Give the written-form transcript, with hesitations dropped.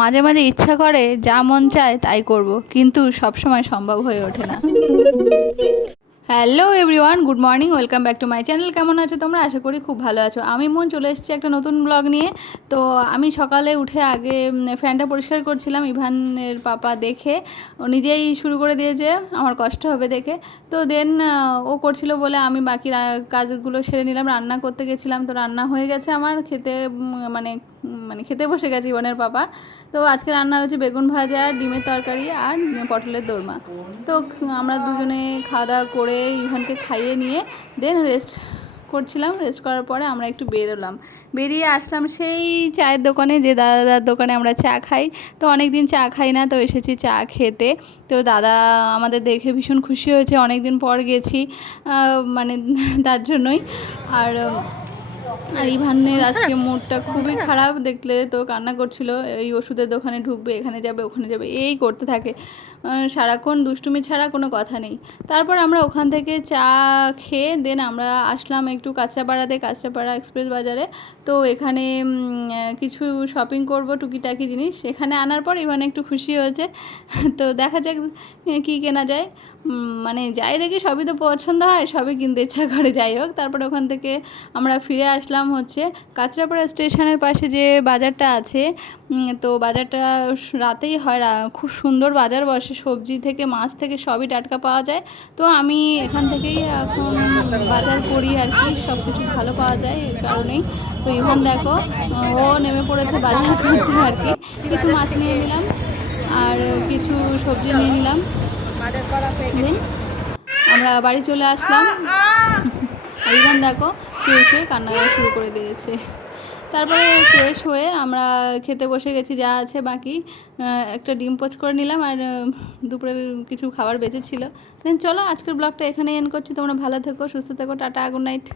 মাঝে মাঝে ইচ্ছা করে যা মন চায় তাই করব, কিন্তু সবসময় সম্ভব হয়ে ওঠে না। Hello everyone, good morning, welcome back to my channel. কেমন আছো তোমরা? আশা করি খুব ভালো আছো। আমি মন চলে এসেছি একটা নতুন ব্লগ নিয়ে। তো আমি সকালে উঠে আগে ফ্যানটা পরিষ্কার করছিলাম, ইভানের পাপা দেখে ও নিজেই শুরু করে দিয়েছে, আমার কষ্ট হবে দেখে। তো দেন ও করছিল বলে আমি বাকি কাজগুলো সেরে নিলাম। রান্না করতে গেছিলাম, তো রান্না হয়ে গেছে আমার, খেতে মানে মানে খেতে বসে গেছে ইভানের পাপা। তো আজকে রান্না হয়েছে বেগুন ভাজা, ডিমের তরকারি আর পটলের দোরমা। তো আমরা দুজনে খাওয়া দাওয়া করে ইভানকে খাইয়ে নিয়ে দেন রেস্ট করছিলাম। রেস্ট করার পরে আমরা একটু বেরোলাম, বেরিয়ে আসলাম সেই চায়ের দোকানে, যে দাদার দোকানে আমরা চা খাই। তো অনেক দিন চা খাই না, তো এসেছি চা খেতে। তো দাদা আমাদের দেখে ভীষণ খুশি হয়েছে, অনেক দিন পর গেছি মানে তার জন্যই। আর ইভানের আজকে মুডটা খুবই খারাপ, দেখলে তো কান্না করছিল। এই ওষুধের দোকানে ঢুকবে, এখানে যাবে, ওখানে যাবে, এই করতে থাকে, সারাক্ষণ দুষ্টুমি ছাড়া কোনো কথা নেই। তারপর আমরা ওখান থেকে চা খেয়ে দেন আমরা আসলাম একটু কাঁচরাপাড়াতে, কাঁচরাপাড়া এক্সপ্রেস বাজারে। তো এখানে কিছু শপিং করব, টুকিটাকি জিনিস এখানে আনার পর ইভান একটু খুশি হয়েছে। তো দেখা যাক কী কেনা যায়, মানে যাই দেখি সবই তো পছন্দ হয়, সবই কিনতে ইচ্ছা করে। যাই হোক, তারপরে ওখান থেকে আমরা ফিরে আসলাম হচ্ছে কাঁচরাপাড়া স্টেশনের পাশে যে বাজারটা আছে। তো বাজারটা রাতেই হয়, খুব সুন্দর বাজার বসে, সবজি থেকে মাছ থেকে সবই টাটকা পাওয়া যায়। তো আমি এখান থেকেই এখন বাজার করি আর কি, সব কিছু ভালো পাওয়া যায় এর কারণেই। তো ইভান দেখো, ও নেমে পড়েছে বাজার করতে আর কি। কিছু মাছ নিয়ে নিলাম আর কিছু সবজি নিয়ে নিলাম, দেন আমরা বাড়ি চলে আসলাম। ইভান দেখো শুয়ে শুয়ে কান্না শুরু করে দিয়েছে। তারপরে ফ্রেশ হয়ে আমরা খেতে বসে গেছি, যা আছে বাকি একটা ডিম পোচ করে নিলাম, আর দুপুরের কিছু খাবার বেঁচে ছিল। দেন চলো আজকের ব্লগটা এখানেই এন্ড করছি। তোমরা ভালো থেকো, সুস্থ থেকো, টাটা, গুড নাইট।